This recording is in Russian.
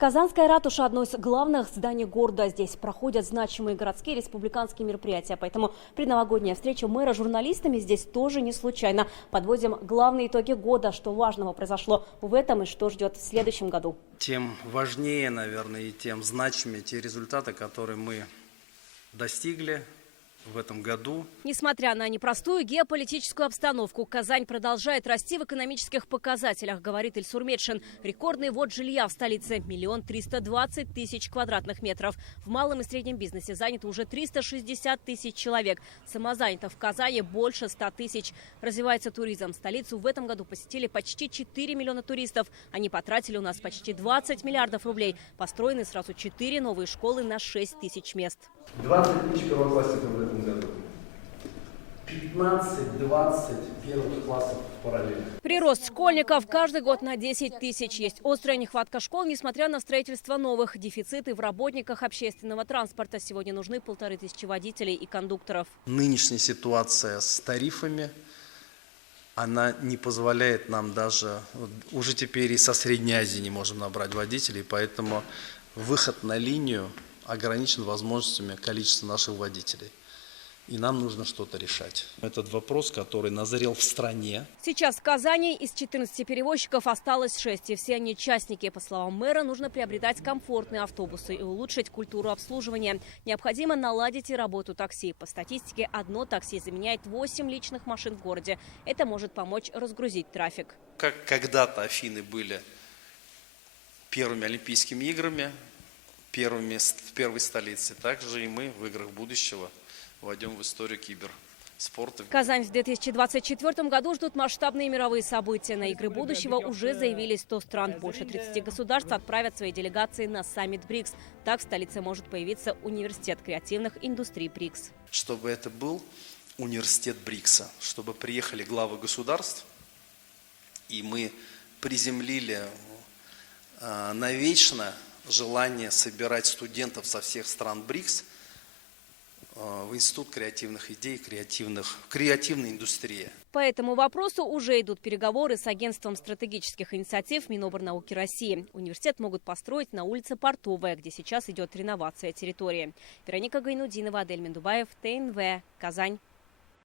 Казанская ратуша – одно из главных зданий города. Здесь проходят значимые городские и республиканские мероприятия. Поэтому предновогодняя встреча мэра с журналистами здесь тоже не случайно. Подводим главные итоги года, что важного произошло в этом и что ждет в следующем году. Тем важнее, наверное, и тем значимее те результаты, которые мы достигли в этом году. Несмотря на непростую геополитическую обстановку, Казань продолжает расти в экономических показателях, говорит Ильсур Метшин. Рекордный ввод жилья в столице – 1 320 000 квадратных метров. В малом и среднем бизнесе занято уже 360 000 человек. Самозанято в Казани больше 100 000. Развивается туризм. Столицу в этом году посетили почти 4 миллиона туристов. Они потратили у нас почти 20 миллиардов рублей. Построены сразу 4 новые школы на 6 000 мест. 20 000 первоклассников в этом году. 15-20 первых классов параллельно. Прирост школьников каждый год на 10 000. Есть острая нехватка школ, несмотря на строительство новых. Дефициты в работниках общественного транспорта. Сегодня нужны 1500 водителей и кондукторов. Нынешняя ситуация с тарифами, она не позволяет нам даже, уже теперь и со Средней Азии не можем набрать водителей, поэтому выход на линию ограничен возможностями количества наших водителей. И нам нужно что-то решать. Этот вопрос, который назрел в стране. Сейчас в Казани из 14 перевозчиков осталось 6. И все они частники. По словам мэра, нужно приобретать комфортные автобусы и улучшить культуру обслуживания. Необходимо наладить и работу такси. По статистике, одно такси заменяет 8 личных машин в городе. Это может помочь разгрузить трафик. Как когда-то Афины были первыми Олимпийскими играми, первой столицей, также и мы в играх будущего войдем в историю киберспорта. Казань в 2024 году ждут масштабные мировые события. На игры будущего уже заявились 100 стран. Больше 30 государств отправят свои делегации на саммит БРИКС. Так в столице может появиться университет креативных индустрий БРИКС. Чтобы это был университет БРИКСа, чтобы приехали главы государств, и мы приземлили навечно желание собирать студентов со всех стран БРИКС в Институт креативных идей, креативной индустрии. По этому вопросу уже идут переговоры с агентством стратегических инициатив Минобрнауки России. Университет могут построить на улице Портовая, где сейчас идет реновация территории. Вероника Гайнудинова, Адель Мендубаев, ТНВ, Казань.